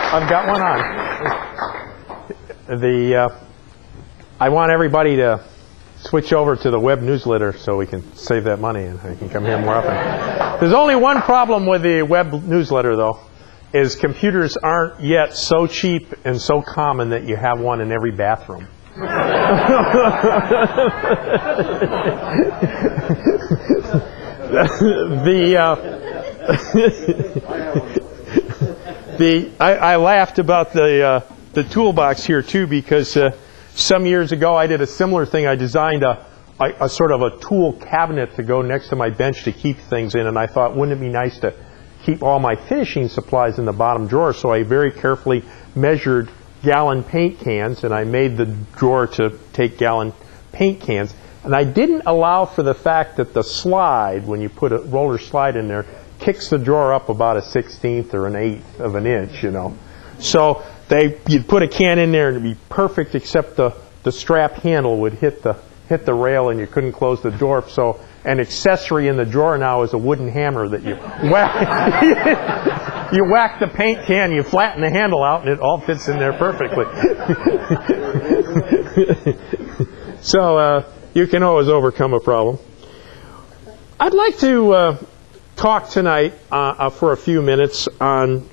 I've got one on. I want everybody to switch over to the web newsletter so we can save that money and I can come here more often. There's only one problem with the web newsletter, though, is computers aren't yet so cheap and so common that you have one in every bathroom. I laughed about the toolbox here too, because some years ago I did a similar thing. I designed a sort of a tool cabinet to go next to my bench to keep things in, and I thought, wouldn't it be nice to keep all my finishing supplies in the bottom drawer? So I very carefully measured gallon paint cans, and I made the drawer to take gallon paint cans. And I didn't allow for the fact that the slide, when you put a roller slide in there, kicks the drawer up about a 1/16 or an 1/8 of an inch, you know. So you'd put a can in there and it'd be perfect, except the strap handle would hit the rail and you couldn't close the door. So an accessory in the drawer now is a wooden hammer that you whack. You whack the paint can, you flatten the handle out, and it all fits in there perfectly. So you can always overcome a problem. I'd like to talk tonight for a few minutes on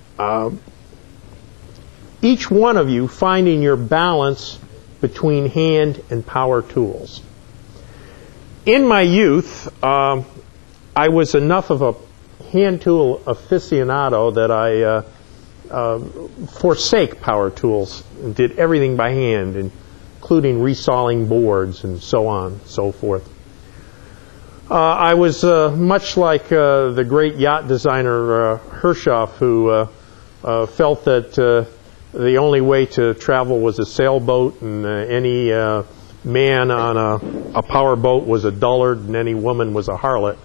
each one of you finding your balance between hand and power tools. In my youth, I was enough of a hand tool aficionado that I forsake power tools and did everything by hand, including resawing boards and so on and so forth. I was much like the great yacht designer Herreshoff, who felt that the only way to travel was a sailboat, and any man on a power boat was a dullard, and any woman was a harlot.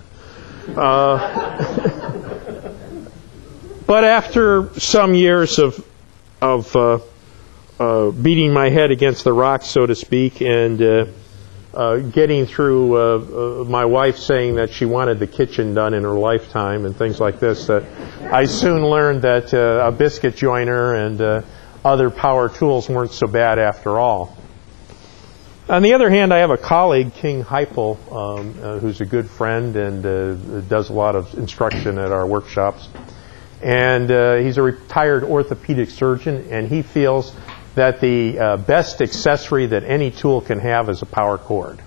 But after some years of beating my head against the rocks, so to speak, and getting through my wife saying that she wanted the kitchen done in her lifetime and things like this, that I soon learned that a biscuit joiner and other power tools weren't so bad after all. On the other hand, I have a colleague, King Heipel, who's a good friend and does a lot of instruction at our workshops. And he's a retired orthopedic surgeon, and he feels that the best accessory that any tool can have is a power cord.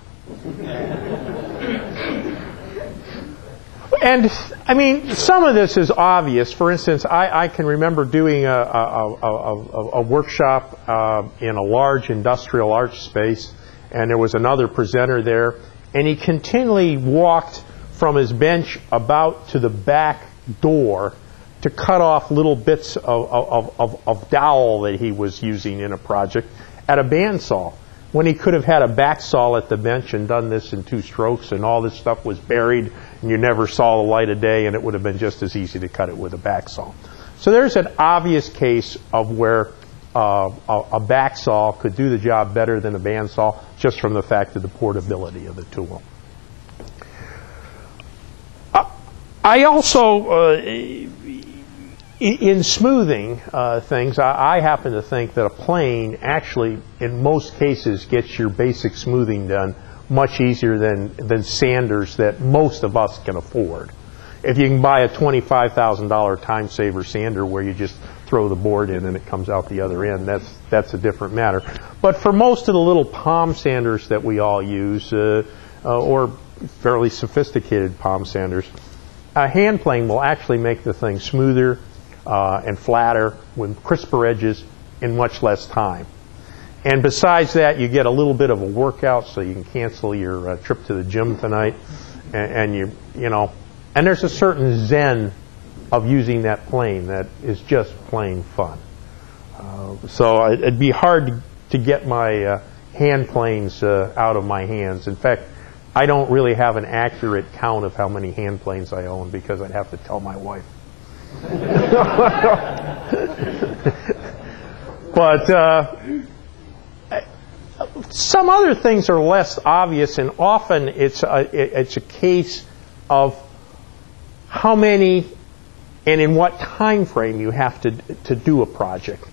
And, I mean, some of this is obvious. For instance, I can remember doing a workshop in a large industrial arch space, and there was another presenter there, and he continually walked from his bench about to the back door to cut off little bits of dowel that he was using in a project at a bandsaw, when he could have had a back saw at the bench and done this in 2 strokes, and all this stuff was buried and you never saw the light of day, and it would have been just as easy to cut it with a back saw. So there's an obvious case of where a back saw could do the job better than a bandsaw, just from the fact of the portability of the tool. I also, in smoothing things, I happen to think that a plane actually, in most cases, gets your basic smoothing done much easier than sanders that most of us can afford. If you can buy a $25,000 time saver sander where you just throw the board in and it comes out the other end, that's a different matter. But for most of the little palm sanders that we all use, or fairly sophisticated palm sanders, a hand plane will actually make the thing smoother and flatter with crisper edges in much less time. And besides that, you get a little bit of a workout, so you can cancel your trip to the gym tonight, and you know, and there's a certain zen of using that plane that is just plain fun. So it'd be hard to get my hand planes out of my hands. In fact, I don't really have an accurate count of how many hand planes I own, because I'd have to tell my wife. But some other things are less obvious, and often it's a case of how many and in what time frame you have to do a project.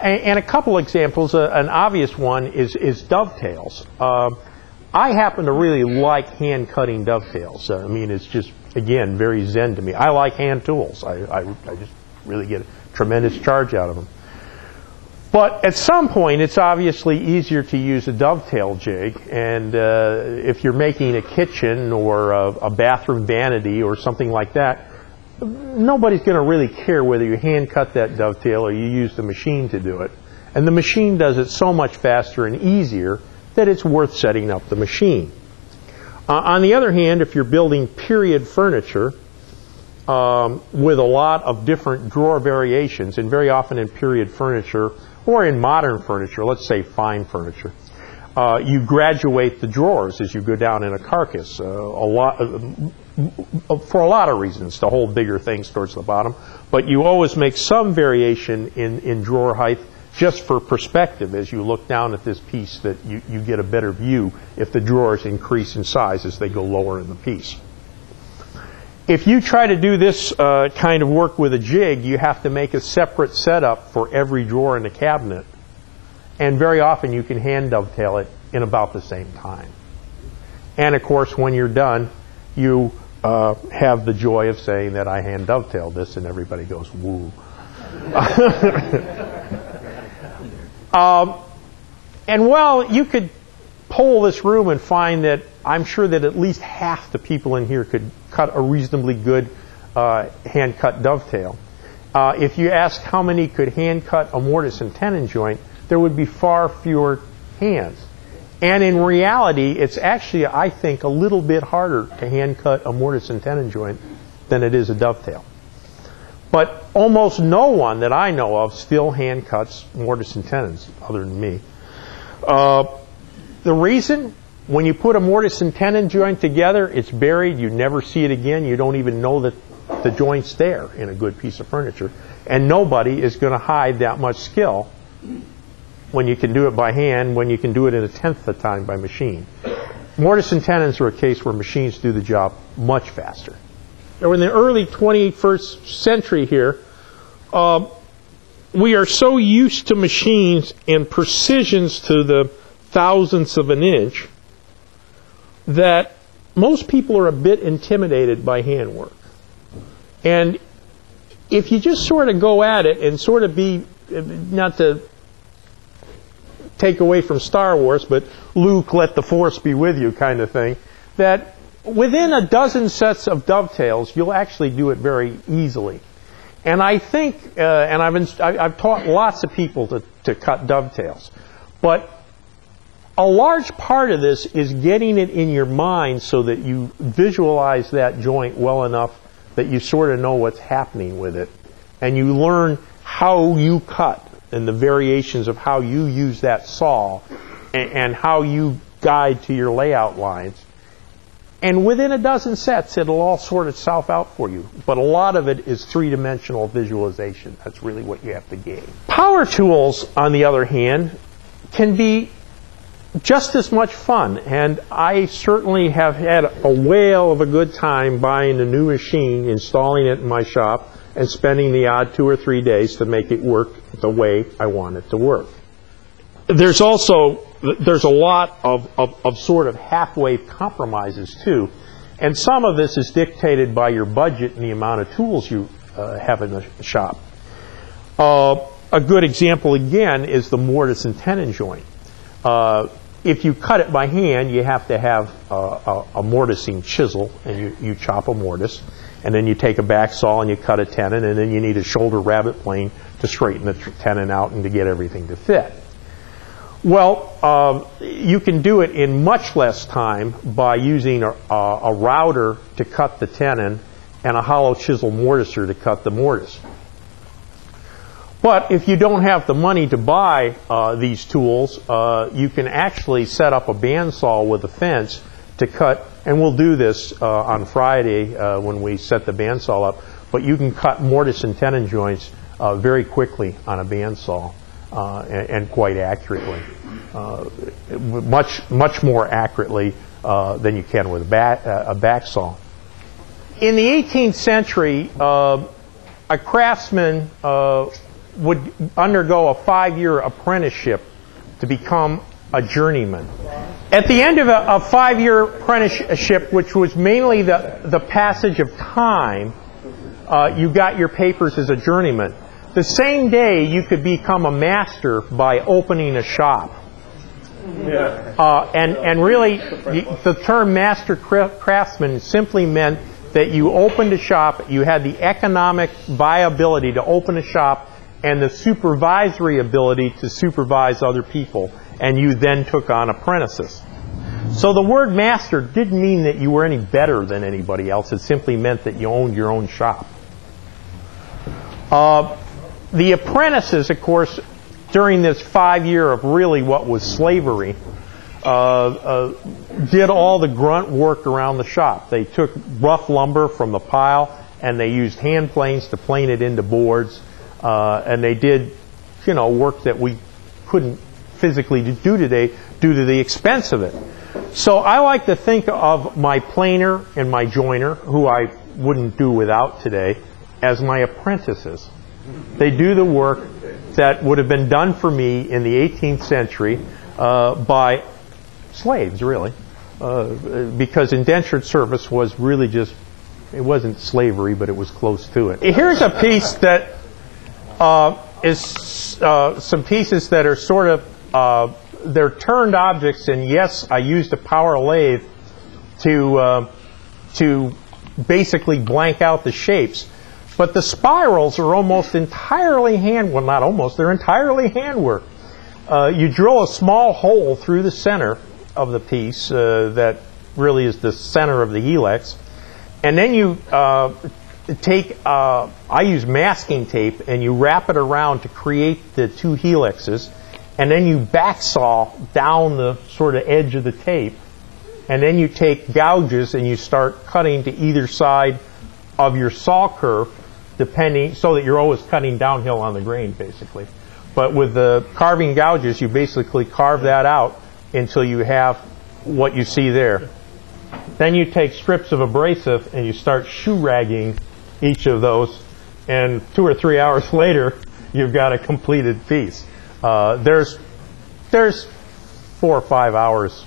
And a couple examples, an obvious one is dovetails. I happen to really like hand cutting dovetails. I mean, it's just, again, very zen to me. I like hand tools. I just really get a tremendous charge out of them. But at some point, it's obviously easier to use a dovetail jig. And if you're making a kitchen or a bathroom vanity or something like that, nobody's going to really care whether you hand cut that dovetail or you use the machine to do it. And the machine does it so much faster and easier that it's worth setting up the machine. On the other hand, if you're building period furniture with a lot of different drawer variations, and very often in period furniture or in modern furniture, let's say fine furniture, you graduate the drawers as you go down in a carcass for a lot of reasons, to hold bigger things towards the bottom. But you always make some variation in drawer height just for perspective. As you look down at this piece, that you get a better view if the drawers increase in size as they go lower in the piece. If you try to do this kind of work with a jig, you have to make a separate setup for every drawer in the cabinet. And very often you can hand dovetail it in about the same time. And of course, when you're done, you have the joy of saying that I hand dovetailed this, and everybody goes, woo. And well, you could poll this room and find that I'm sure that at least half the people in here could cut a reasonably good hand-cut dovetail. If you asked how many could hand-cut a mortise and tenon joint, there would be far fewer hands. And in reality, it's actually, I think, a little bit harder to hand-cut a mortise and tenon joint than it is a dovetail. But almost no one that I know of still hand cuts mortise and tenons, other than me. The reason, when you put a mortise and tenon joint together, it's buried. You never see it again. You don't even know that the joint's there in a good piece of furniture. And nobody is going to hide that much skill when you can do it by hand, when you can do it in a tenth the time by machine. Mortise and tenons are a case where machines do the job much faster. Now, in the early 21st century here, we are so used to machines and precisions to the thousandths of an inch that most people are a bit intimidated by handwork. And if you just sort of go at it and sort of be, not to take away from Star Wars, but Luke, let the Force be with you kind of thing, that within a dozen sets of dovetails, you'll actually do it very easily. And I think, and I've taught lots of people to cut dovetails, but a large part of this is getting it in your mind so that you visualize that joint well enough that you sort of know what's happening with it. And you learn how you cut and the variations of how you use that saw and how you guide to your layout lines. And within a dozen sets, it'll all sort itself out for you. But a lot of it is three-dimensional visualization. That's really what you have to gain. Power tools, on the other hand, can be just as much fun. And I certainly have had a whale of a good time buying a new machine, installing it in my shop, and spending the odd 2 or 3 days to make it work the way I want it to work. There's a lot of sort of halfway compromises too, and some of this is dictated by your budget and the amount of tools you have in the shop. A good example again is the mortise and tenon joint. If you cut it by hand, you have to have a mortising chisel, and you chop a mortise, and then you take a back saw and you cut a tenon, and then you need a shoulder rabbet plane to straighten the tenon out and to get everything to fit. Well, you can do it in much less time by using a router to cut the tenon and a hollow chisel mortiser to cut the mortise. But if you don't have the money to buy these tools, you can actually set up a bandsaw with a fence to cut, and we'll do this on Friday when we set the bandsaw up, but you can cut mortise and tenon joints very quickly on a bandsaw and quite accurately. Much more accurately than you can with a back saw. In the 18th century, a craftsman would undergo a 5-year apprenticeship to become a journeyman. At the end of a 5-year apprenticeship, which was mainly the passage of time, you got your papers as a journeyman. The same day, you could become a master by opening a shop. And really, the term master craftsman simply meant that you opened a shop, you had the economic viability to open a shop, and the supervisory ability to supervise other people, and you then took on apprentices. So the word master didn't mean that you were any better than anybody else. It simply meant that you owned your own shop. The apprentices, of course, during this 5-year of really what was slavery, did all the grunt work around the shop. They took rough lumber from the pile, and they used hand planes to plane it into boards. And they did, work that we couldn't physically do today due to the expense of it. So I like to think of my planer and my joiner, who I wouldn't do without today, as my apprentices. They do the work that would have been done for me in the 18th century by slaves, really, because indentured service was really just, it wasn't slavery, but it was close to it. Here's a piece that is some pieces that are sort of, they're turned objects, and yes, I used a power lathe to basically blank out the shapes. But the spirals are almost entirely well, not almost, they're entirely handwork. You drill a small hole through the center of the piece that really is the center of the helix, and then you take, I use masking tape, and you wrap it around to create the 2 helixes, and then you backsaw down the sort of edge of the tape, and then you take gouges and you start cutting to either side of your saw curve, depending, so that you're always cutting downhill on the grain, basically. But with the carving gouges, you basically carve that out until you have what you see there. Then you take strips of abrasive and you start shoe ragging each of those, and 2 or 3 hours later, you've got a completed piece. There's 4 or 5 hours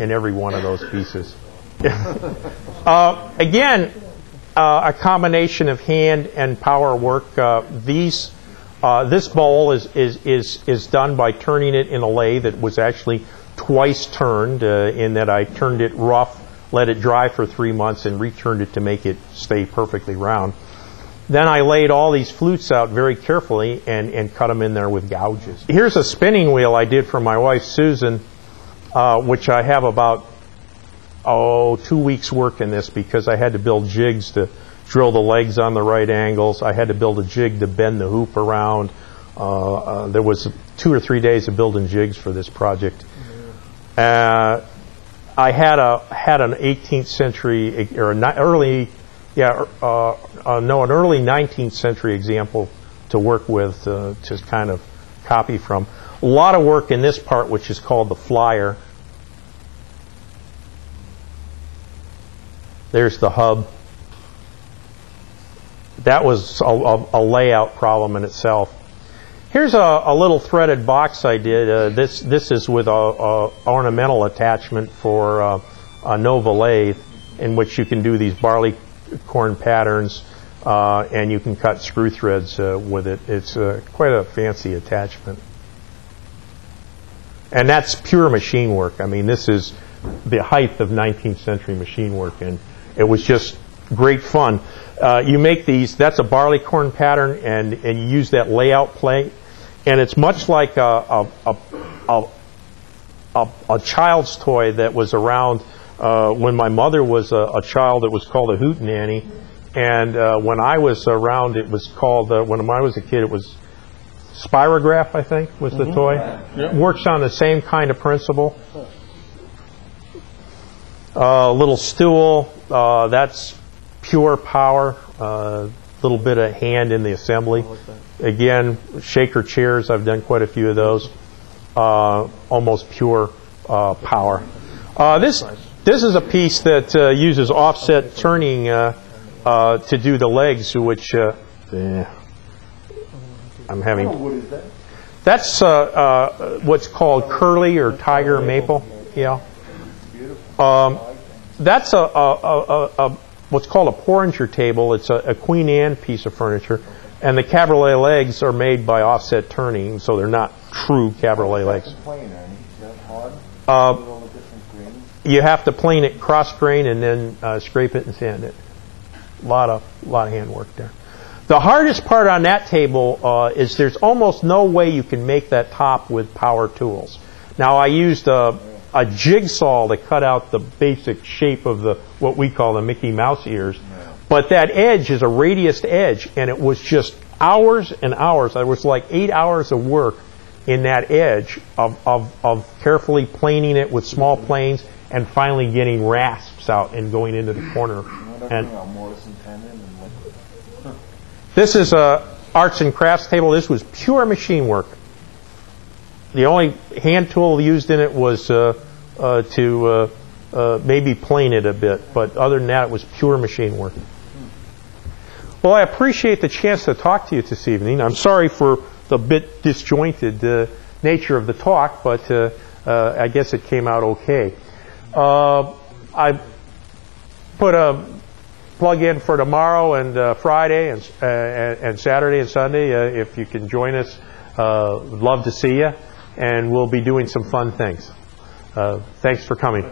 in every one of those pieces. Again, a combination of hand and power work. This bowl is done by turning it in a lathe. It was actually twice turned, in that I turned it rough, let it dry for 3 months, and returned it to make it stay perfectly round. Then I laid all these flutes out very carefully and cut them in there with gouges. Here's a spinning wheel I did for my wife Susan, which I have about 2 weeks work in this, because I had to build jigs to drill the legs on the right angles. I had to build a jig to bend the hoop around. There was 2 or 3 days of building jigs for this project. I had an 18th century or an early 19th century example to work with, to kind of copy from. A lot of work in this part, which is called the flyer. There's the hub. That was a layout problem in itself. Here's a little threaded box I did. This is with a ornamental attachment for a Nova lathe, in which you can do these barley corn patterns, and you can cut screw threads with it. It's quite a fancy attachment. And that's pure machine work. I mean, this is the height of 19th century machine work, and it was just great fun. You make these, that's a barley corn pattern, and you use that layout plate, and it's much like a child's toy that was around when my mother was a child. It was called a hootenanny, and when I was around, it was called, when I was a kid, it was Spirograph, I think, was the toy. Yep. Works on the same kind of principle. Little stool, that's pure power, little bit of hand in the assembly. Again, shaker chairs, I've done quite a few of those. Almost pure power. This is a piece that uses offset turning to do the legs, which I'm having. What is that? That's what's called curly or tiger maple. Yeah. That's what's called a porringer table. It's a Queen Anne piece of furniture, and the cabriolet legs are made by offset turning, so they're not true cabriolet legs. You have to plane it cross grain and then scrape it and sand it. A lot of handwork there. The hardest part on that table is there's almost no way you can make that top with power tools. Now I used a jigsaw to cut out the basic shape of what we call the Mickey Mouse ears, but that edge is a radiused edge, and it was just hours and hours. There was like 8 hours of work in that edge of carefully planing it with small planes and finally getting rasps out and going into the corner. And this is a arts and crafts table. This was pure machine work. The only hand tool used in it was to maybe plane it a bit, but other than that, it was pure machine work. Well, I appreciate the chance to talk to you this evening. I'm sorry for the bit disjointed nature of the talk, but I guess it came out okay. I put a plug in for tomorrow and Friday and Saturday and Sunday. If you can join us, would love to see you, and we'll be doing some fun things. Thanks for coming.